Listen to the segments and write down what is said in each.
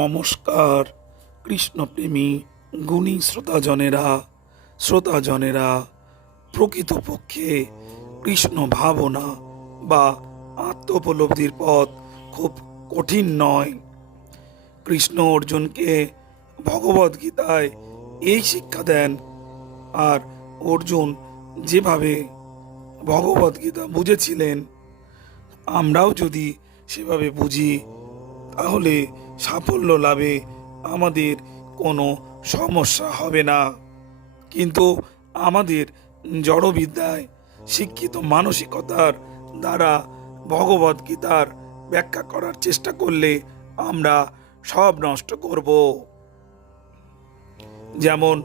নমস্কার কৃষ্ণপ্রেমী গুণী শ্রোতাজনেরা প্রকৃতপক্ষে কৃষ্ণ ভাবনা বা আত্মোপলব্ধির পথ খুব কঠিন নয়। কৃষ্ণ অর্জুনকে ভগবদ্গীতায় এই শিক্ষা দেন, আর অর্জুন যেভাবে ভগবদ্গীতা বুঝেছিলেন আমরাও যদি সেভাবে বুঝি তাহলে সাফল্য লাভে আমাদের কোনো সমস্যা হবে না। কিন্তু আমাদের জড়বিদ্যায় শিক্ষিত মানসিকতার দ্বারা ভগবদ্গীতার ব্যাখ্যা করার চেষ্টা করলে আমরা সব নষ্ট করব। যেমন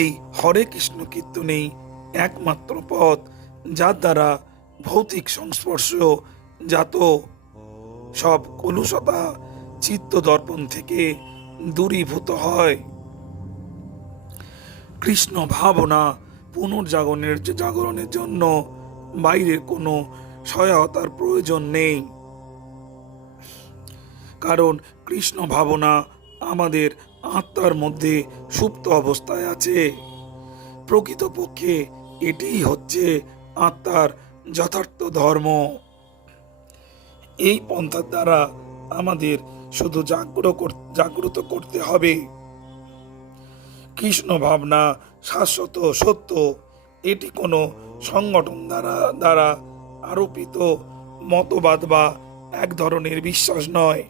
এই হরে কৃষ্ণ কীর্তনেই একমাত্র পথ যার দ্বারা ভৌতিক সংস্পর্শ জাত সব কলুষতা চিত্ত দর্পণ থেকে দূরীভূত হয়। কৃষ্ণ ভাবনা জাগরণের জন্য বাইরের কোনো সহায়তার প্রয়োজন নেই, কারণ কৃষ্ণ ভাবনা আমাদের আত্মার মধ্যে সুপ্ত অবস্থায় আছে। প্রকৃতপক্ষে এটিই হচ্ছে আত্মার যথার্থ ধর্ম। এই পন্থার দ্বারা আমাদের শুধু জাগ্রত করতে হবে। কৃষ্ণ ভাবনা শাশ্বত সত্য, এটি কোনো সংগঠন দ্বারা আরোপিত মতবাদ বা এক ধরনের বিশ্বাস নয়।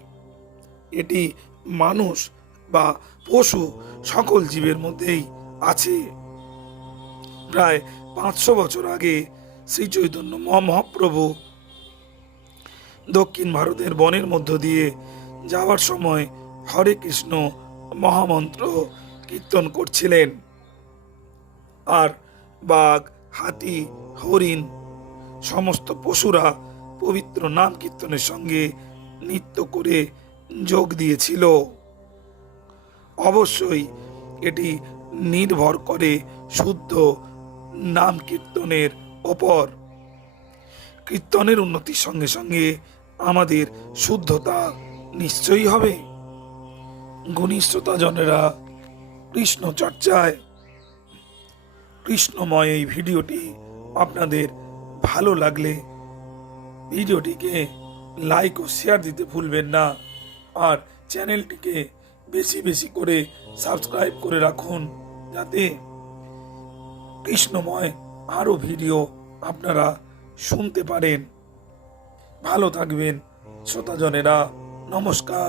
এটি মানুষ বা পশু সকল জীবের মধ্যেই আছে। প্রায় 500 বছর আগে শ্রী চৈতন্য মহাপ্রভু দক্ষিণ ভারতের বনের মধ্য দিয়ে যাওয়ার সময় হরে কৃষ্ণ মহামন্ত্র কীর্তন করছিলেন, আর বাঘ, হাতি, হরিণ সমস্ত পশুরা পবিত্র নাম কীর্তনের সঙ্গে নৃত্য করে যোগ দিয়েছিল। অবশ্যই এটি নির্ভর করে শুদ্ধ নাম কীর্তনের ওপর। কীর্তনের উন্নতির সঙ্গে সঙ্গে আমাদের শুদ্ধতা নিশ্চয়ই হবে। গুণী শ্রোতাজনেরা, কৃষ্ণ চর্চায় কৃষ্ণময় এই ভিডিওটি আপনাদের ভালো লাগলে ভিডিওটিকে লাইক ও শেয়ার দিতে ভুলবেন না, আর চ্যানেলটিকে বেশি বেশি করে সাবস্ক্রাইব করে রাখুন, যাতে কৃষ্ণময় আরও ভিডিও আপনারা শুনতে পারেন। ভালো থাকবেন শ্রোতাজনেরা, নমস্কার।